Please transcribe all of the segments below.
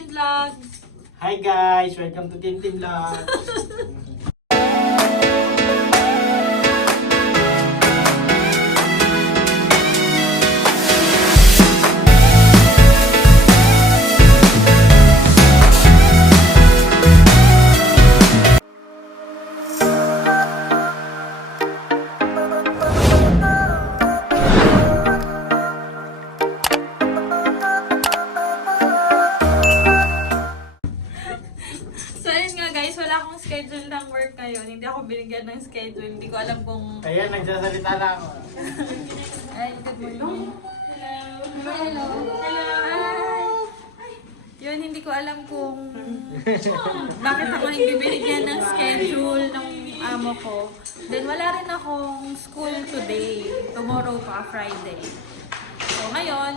Team Vlog! Hi guys! Welcome to Team Vlog! So ayun nga guys, wala akong schedule ng work ngayon. Hindi ako binigyan ng schedule. Hindi ko alam kung... Ayan, nagsasalita lang ako. Ay, good morning. Hello. Hello. Hello. Hi. Yun, hindi ko alam kung bakit ako hindi binigyan ng schedule ng amo ko. Then wala rin akong school today. Tomorrow pa, Friday. So ngayon,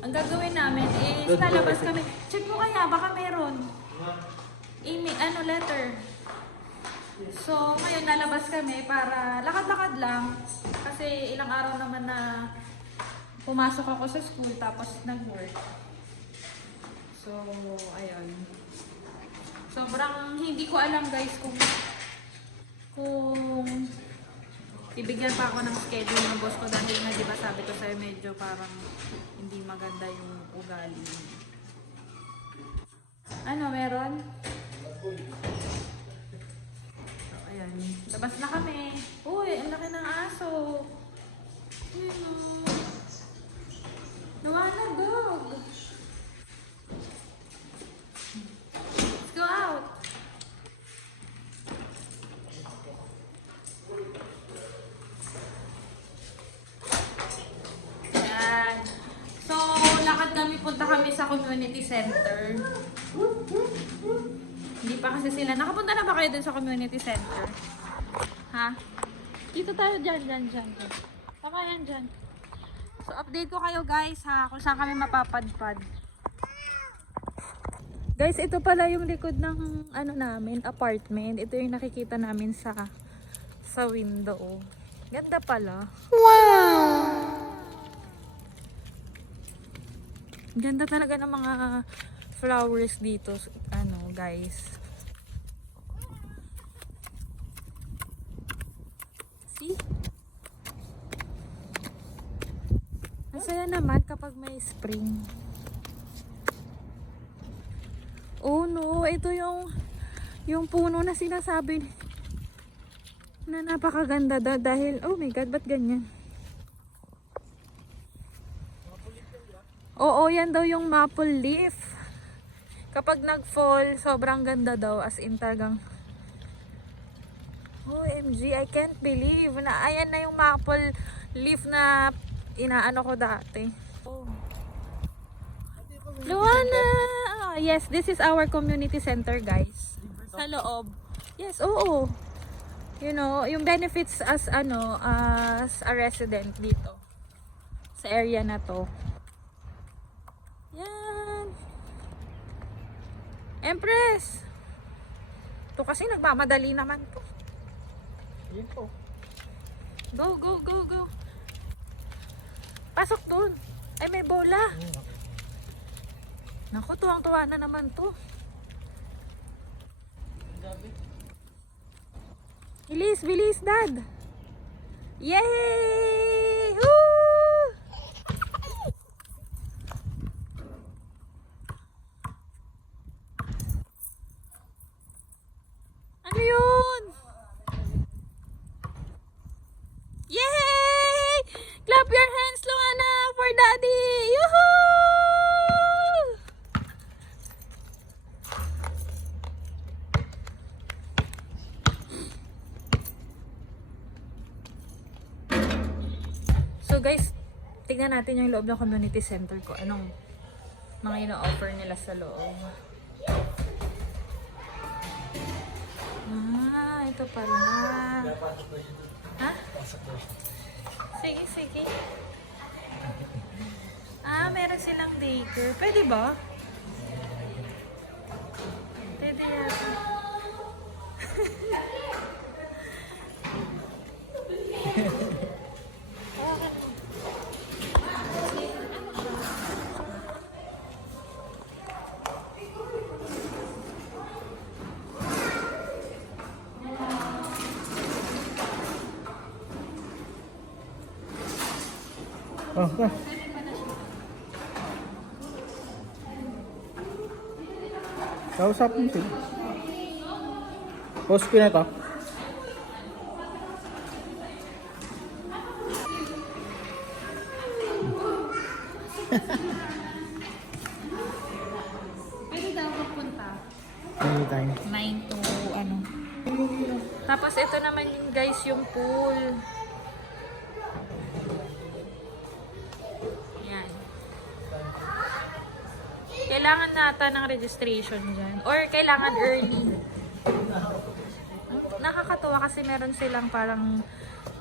ang gagawin namin is lalabas kami. Check mo kaya, baka meron. Email, letter. So, ngayon lalabas kami para lakad-lakad lang. Kasi ilang araw naman na pumasok ako sa school tapos nag-work. So, ayun. Sobrang hindi ko alam guys kung ibigyan pa ako ng schedule ng boss ko dahil nga diba sabi ko sa'yo medyo parang hindi maganda yung ugali. Ano, meron? So, ayan. Labas na kami. Uy, ang laki ng aso. Nawala, dog. Let's go out. Ayan. So, lakad kami, punta kami sa community center. Hindi pa kasi sila. Nakapunta na ba kayo dun sa community center? Ha? Dito tayo dyan. Baka yan dyan. So, update ko kayo guys ha, kung saan kami mapapadpad. Guys, ito pala yung likod ng namin, apartment. Ito yung nakikita namin sa window. Ganda pala. Wow! Ganda talaga ng mga flowers dito, guys. See? Masaya naman kapag may spring. Oh no, ito yung puno na sinasabi na napakaganda dahil, oh my god, ba't ganyan? Oo, yan daw yung maple leaf. Kapag nag-fall, sobrang ganda daw. As in talagang, OMG, I can't believe na ayan na yung maple leaf na inaano ko dati. Oh. Luana! Yes, this is our community center, guys. Sa loob. Yes, oo. You know, yung benefits as a resident dito. Sa area na to. Yan. Empress! Ito kasi nagmamadali naman to. Yun po. Go. Pasok dun. Ay, may bola. Naku, tuwang-tuwa na naman to. Bilis, dad. Yay! Woo! Ano yun? Yay! Clap your hands, Luana, for daddy! Yoo-hoo! So guys, tignan natin yung loob ng community center ko. Anong mga ino-offer nila sa loob. Ito pala. Ha? Sige. Meron silang daycare. Pwede ba? Pwede yata. Oh, oh. Kausap mo sila. Post ko na to. Pwede daw magpunta. Anytime. 9 to ano. Tapos ito naman yung guys yung pool. Yan. Kailangan nata ng registration dyan. Or kailangan early. Nakakatuwa kasi meron silang parang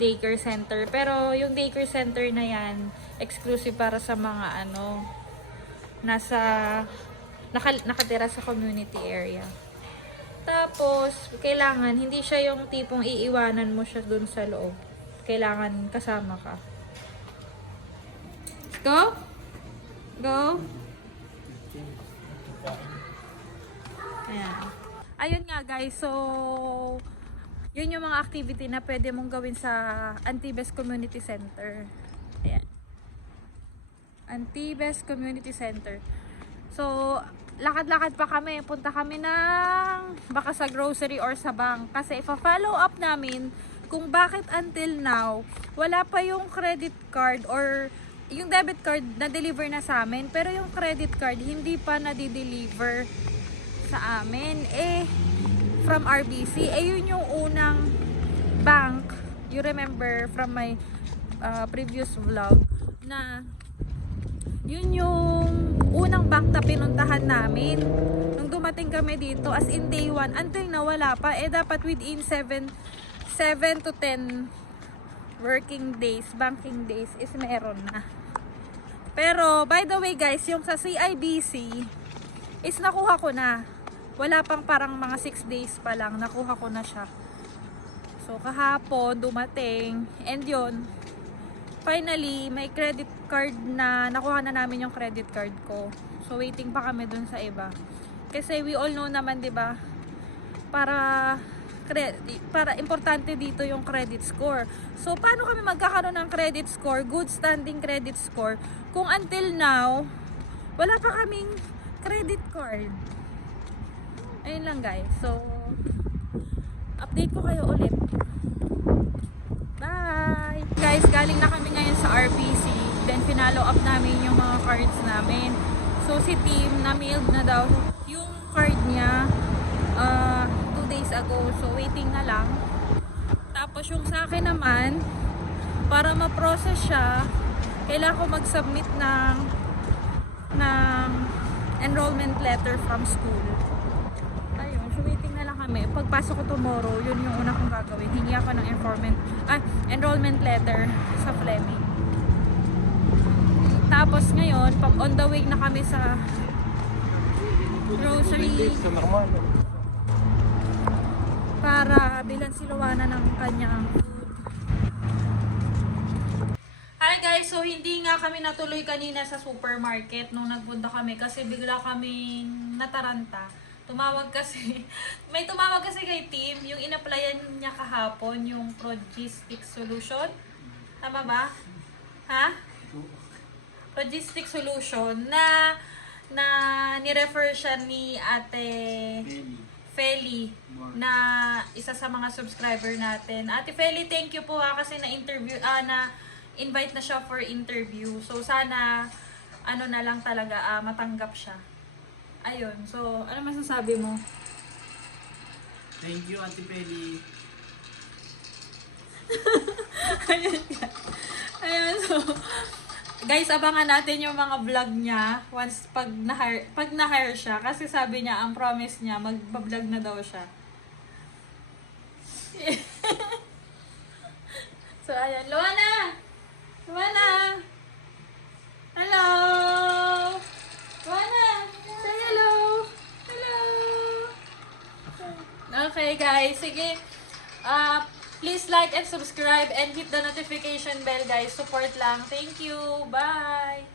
daycare center. Pero yung daycare center na yan, exclusive para sa mga ano, nakatira sa community area. Tapos, kailangan, hindi siya yung tipong iiwanan mo siya dun sa loob. Kailangan kasama ka. Let's go? Go? Ayan. Ayun nga guys, so yun yung mga activity na pwede mong gawin sa Antibes Community Center. Ayan. Antibes Community Center. So, lakad-lakad pa kami. Punta kami ng baka sa grocery or sa bank. Kasi ipa-follow up namin kung bakit until now, wala pa yung credit card or yung debit card na deliver na sa amin. Pero yung credit card, hindi pa na-deliver sa amin. From RBC. Yun yung unang bank. You remember from my previous vlog na yun yung unang bank na pinuntahan namin nung dumating kami dito, as in day 1 until na wala pa. Dapat within 7 to 10 working days, banking days is meron na. Pero by the way guys, yung sa CIBC is nakuha ko na. Wala pang parang mga 6 days pa lang, nakuha ko na siya. So kahapon dumating, and yun, finally, may credit card na, nakuha na namin yung credit card ko. So, waiting pa kami dun sa iba. Kasi we all know naman, di ba, para importante dito yung credit score. So, paano kami magkakaroon ng credit score, good standing credit score, kung until now, wala pa kaming credit card. Ayun lang guys. So, update ko kayo ulit. Bye! Guys, galing na kami ngayon sa RBC. Then, finalo up namin yung mga cards namin. So, si Tim, na-mailed na daw yung card niya 2 days ago. So, waiting na lang. Tapos, yung sa akin naman, para ma-process siya, kailangan ko mag-submit ng enrollment letter from school. Ayun, so waiting na lang kami. Pagpasok ko tomorrow, yun yung una kong gagawin. Hingi ako ng enrollment letter sa Fleming. Tapos ngayon, on the way na kami sa grocery para bilan si Luana ng kanyang food. Hi guys, so hindi nga kami natuloy kanina sa supermarket nung nagpunta kami kasi bigla kaming nataranta. May tumawag kasi kay Tim, yung in-applyan niya kahapon, yung Logistics Solution. Tama ba? Ha? Logistics Solution na ni-refer siya ni Ate Feli na isa sa mga subscriber natin. Ate Feli, thank you po kasi na-invite na siya for interview. So sana ano na lang talaga matanggap siya. Ayun. So ano masasabi mo? Thank you, Ate Peli. Ayun, so guys, abangan natin yung mga vlog niya once pag na-hire siya. Kasi sabi niya, ang promise niya, mag-vlog na daw siya. So, ayan. Luana! Luana! Hello! Luana! Say hello! Hello! Okay, guys. Sige. Please like and subscribe and hit the notification bell, guys. Support lang. Thank you. Bye!